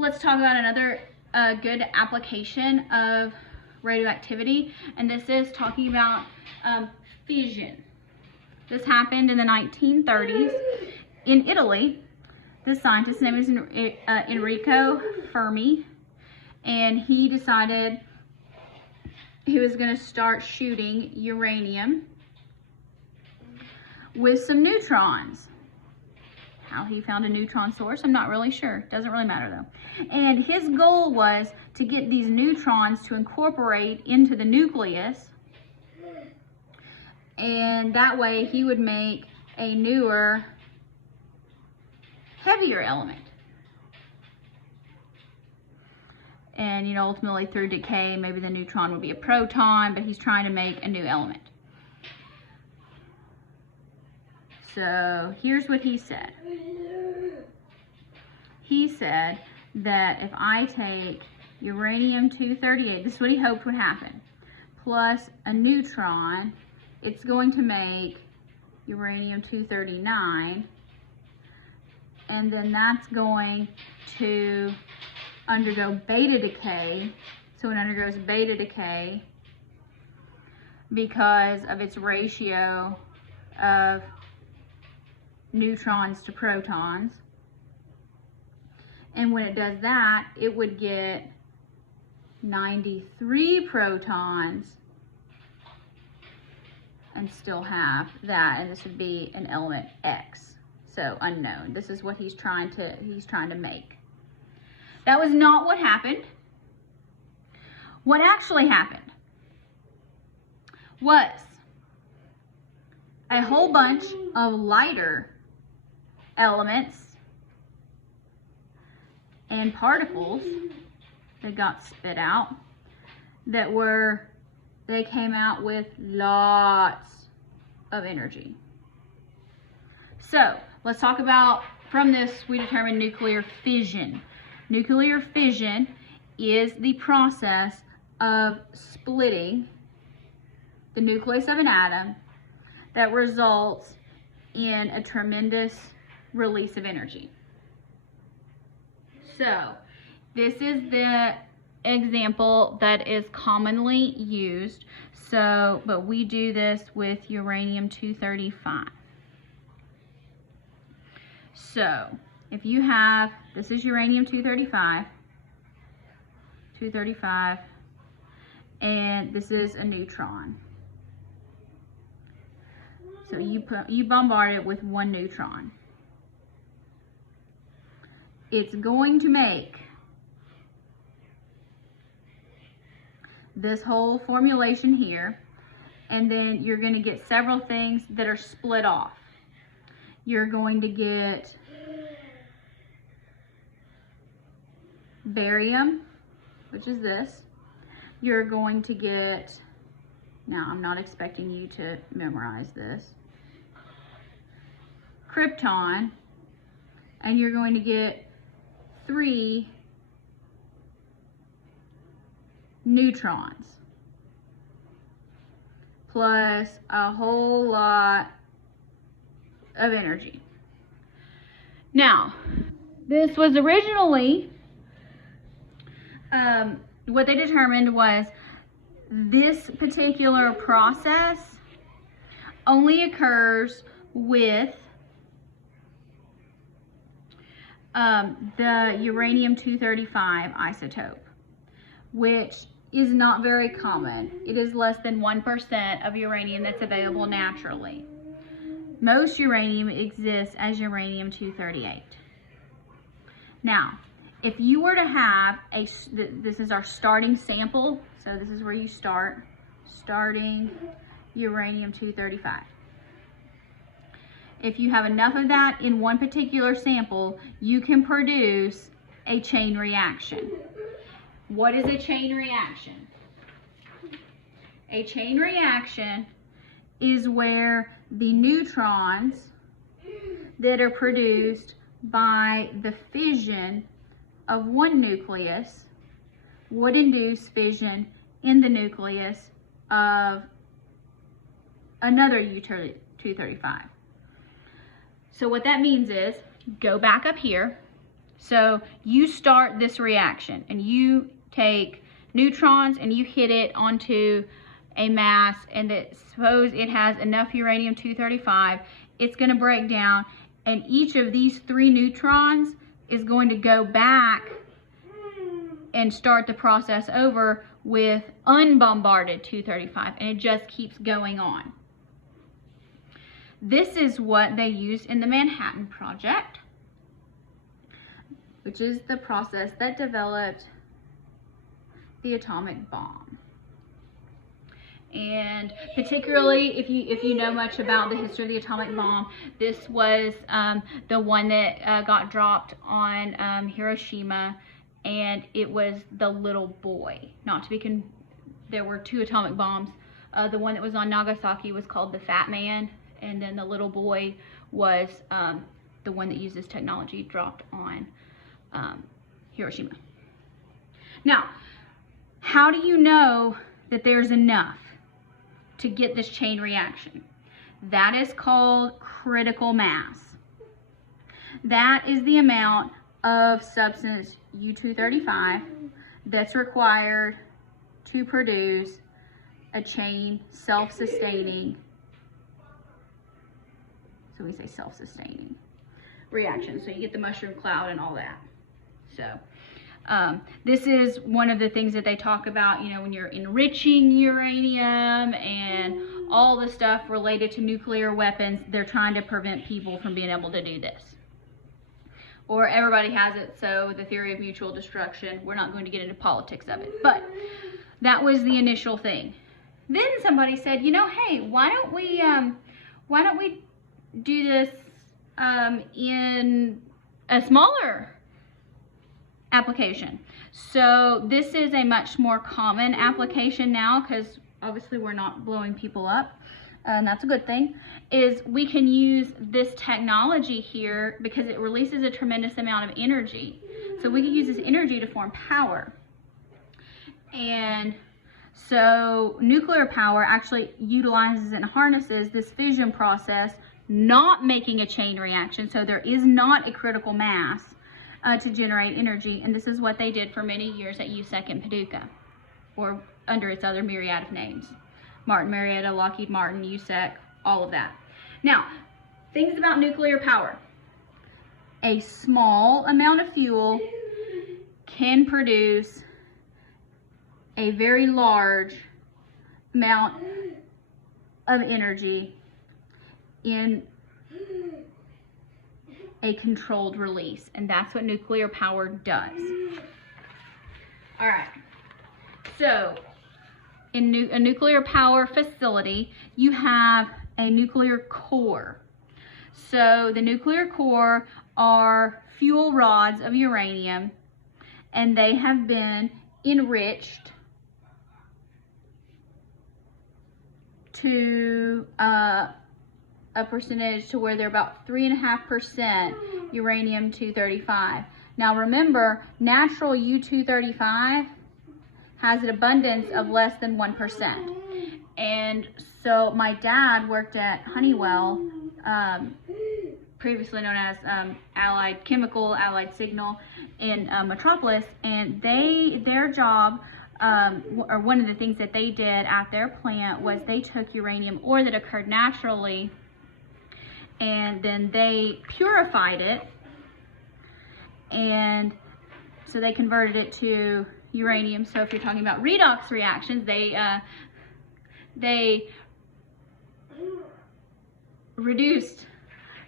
let's talk about another good application of radioactivity, and this is talking about fission. This happened in the 1930s in Italy. The scientist's name is Enrico Fermi, and he decided he was going to start shooting uranium with some neutrons. How he found a neutron source, I'm not really sure. Doesn't really matter though. And his goal was to get these neutrons to incorporate into the nucleus, and that way he would make a newer, heavier element. And you know, ultimately through decay, maybe the neutron would be a proton, but he's trying to make a new element. So here's what he said. He said that if I take uranium-238, this is what he hoped would happen, plus a neutron, it's going to make uranium-239, and then that's going to undergo beta decay. So it undergoes beta decay because of its ratio of neutrons to protons. And when it does that, it would get 93 protons and still have that, and this would be an element X. So unknown. This is what he's trying to make. That was not what happened. What actually happened was a whole bunch of lighter elements and particles that got spit out they came out with lots of energy. So let's talk about, from this we determined nuclear fission. Nuclear fission is the process of splitting the nucleus of an atom that results in a tremendous release of energy. So this is the example that is commonly used. So, but we do this with uranium-235. So if you have, this is uranium-235, and this is a neutron. So you bombard it with one neutron. It's going to make this whole formulation here, and then you're going to get several things that are split off. You're going to get barium, which is this. You're going to get, now I'm not expecting you to memorize this, krypton, and you're going to get 3 neutrons, plus a whole lot of energy. Now, this was originally, what they determined was this particular process only occurs with the uranium-235 isotope, which is not very common. It is less than 1% of uranium that's available naturally. Most uranium exists as uranium-238. Now, if you were to have this is our starting sample, so this is where you start, starting uranium-235. If you have enough of that in one particular sample, you can produce a chain reaction. What is a chain reaction? A chain reaction is where the neutrons that are produced by the fission of one nucleus would induce fission in the nucleus of another U-235. So what that means is, go back up here. So you start this reaction and you take neutrons and you hit it onto a mass, and suppose it has enough uranium-235, it's going to break down, and each of these 3 neutrons is going to go back and start the process over with unbombarded 235, and it just keeps going on. This is what they used in the Manhattan Project, which is the process that developed the atomic bomb. And particularly if you know much about the history of the atomic bomb, this was the one that got dropped on Hiroshima, and it was the little boy. Not to be there were 2 atomic bombs. The one that was on Nagasaki was called the Fat Man, and then the little boy was the one that used this technology dropped on Hiroshima. Now, how do you know that there's enough to get this chain reaction? That is called critical mass. That is the amount of substance U-235 that's required to produce a chain self-sustaining, so we say self-sustaining reaction. So you get the mushroom cloud and all that. So this is one of the things that they talk about, you know, when you're enriching uranium and all the stuff related to nuclear weapons, they're trying to prevent people from being able to do this. Or everybody has it, so the theory of mutual destruction, we're not going to get into politics of it. But that was the initial thing. Then somebody said, you know, hey, why don't we do this in a smaller application? So this is a much more common application now, because obviously we're not blowing people up, and that's a good thing, is we can use this technology here because it releases a tremendous amount of energy. So we can use this energy to form power. And so nuclear power actually utilizes and harnesses this fission process, not making a chain reaction. So there is not a critical mass to generate energy. And this is what they did for many years at USEC in Paducah, or under its other myriad of names. Martin Marietta, Lockheed Martin, USEC, all of that. Now, things about nuclear power. A small amount of fuel can produce a very large amount of energy in a controlled release, and that's what nuclear power does. All right, so in a nuclear power facility, you have a nuclear core. So the nuclear core are fuel rods of uranium, and they have been enriched to a percentage to where they're about 3.5% uranium-235. Now remember, natural U-235 has an abundance of less than 1%. And so my dad worked at Honeywell, previously known as Allied Chemical, Allied Signal in Metropolis, and their job, or one of the things that they did at their plant, was they took uranium ore that occurred naturally, and then they purified it, and so they converted it to uranium. So if you're talking about redox reactions, they reduced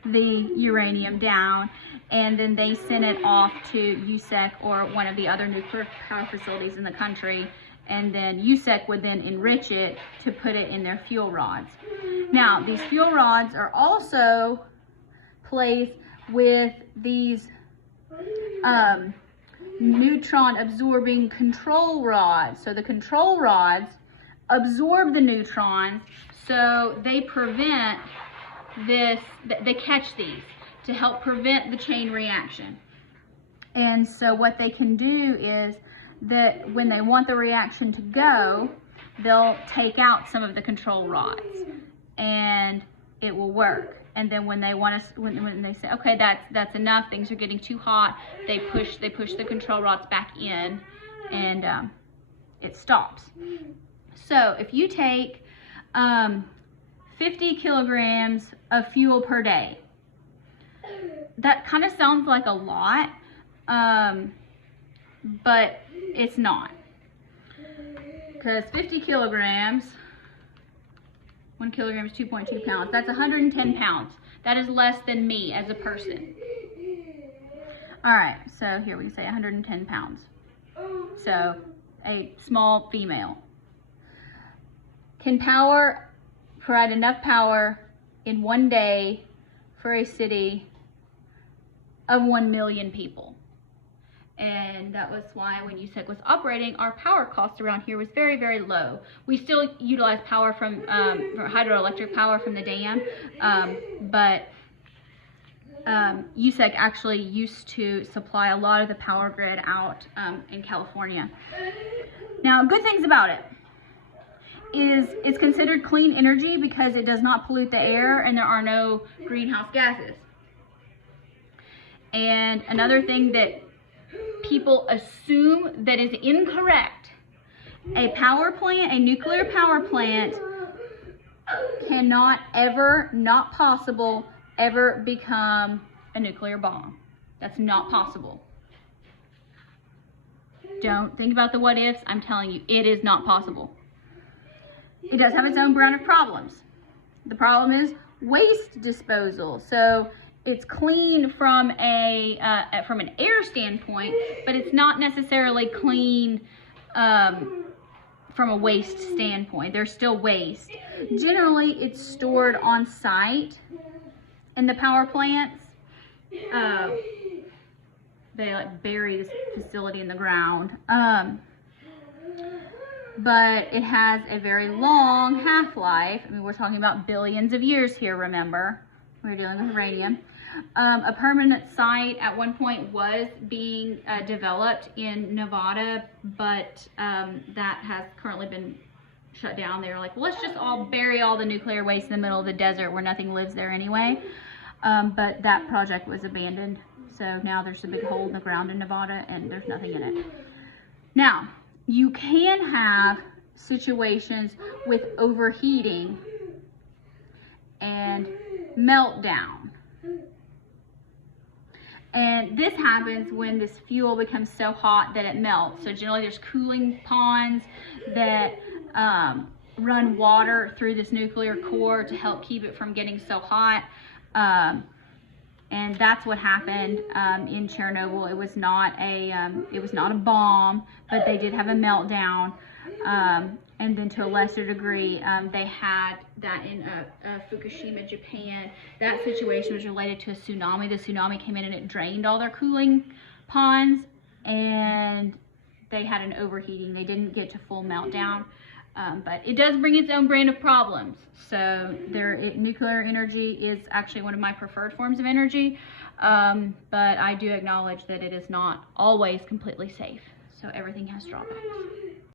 the uranium down, and then they sent it off to USEC or one of the other nuclear power facilities in the country, and then USEC would then enrich it to put it in their fuel rods. Now, these fuel rods are also placed with these neutron-absorbing control rods. So the control rods absorb the neutrons, so they prevent this, they catch these to help prevent the chain reaction. And so what they can do is that when they want the reaction to go, they'll take out some of the control rods and it will work. and then when they want to, when they say, okay, that's enough, things are getting too hot, they push the control rods back in, and it stops. So if you take 50 kilograms of fuel per day, that kind of sounds like a lot, but it's not. Because 50 kilograms, 1 kilogram is 2.2 pounds. That's 110 pounds. That is less than me as a person. All right, so here we can say 110 pounds. So a small female can provide enough power in one day for a city of 1 million people. And that was why when USEC was operating, our power cost around here was very, very low. We still utilize power from hydroelectric power from the dam, but USEC actually used to supply a lot of the power grid out in California. Now, good things about it is it's considered clean energy because it does not pollute the air and there are no greenhouse gases. And another thing that people assume that is incorrect, a nuclear power plant cannot ever, not possible, ever become a nuclear bomb. That's not possible. Don't think about the what ifs. I'm telling you, it is not possible. It does have its own brand of problems. The problem is waste disposal. So it's clean from an air standpoint, but it's not necessarily clean from a waste standpoint. There's still waste. Generally, it's stored on site in the power plants. They like bury this facility in the ground. But it has a very long half-life. I mean, we're talking about billions of years here, remember. We're dealing with uranium. A permanent site at one point was being developed in Nevada, but that has currently been shut down. They were like, well, let's just all bury all the nuclear waste in the middle of the desert where nothing lives there anyway. But that project was abandoned. So now there's a big hole in the ground in Nevada and there's nothing in it. Now, you can have situations with overheating and meltdown. And this happens when this fuel becomes so hot that it melts. So generally there's cooling ponds that run water through this nuclear core to help keep it from getting so hot. And that's what happened in Chernobyl. It was not a bomb, but they did have a meltdown. And then to a lesser degree, they had that in Fukushima, Japan. That situation was related to a tsunami. The tsunami came in and it drained all their cooling ponds, and they had an overheating. They didn't get to full meltdown, but it does bring its own brand of problems. So nuclear energy is actually one of my preferred forms of energy, but I do acknowledge that it is not always completely safe. So everything has drawbacks.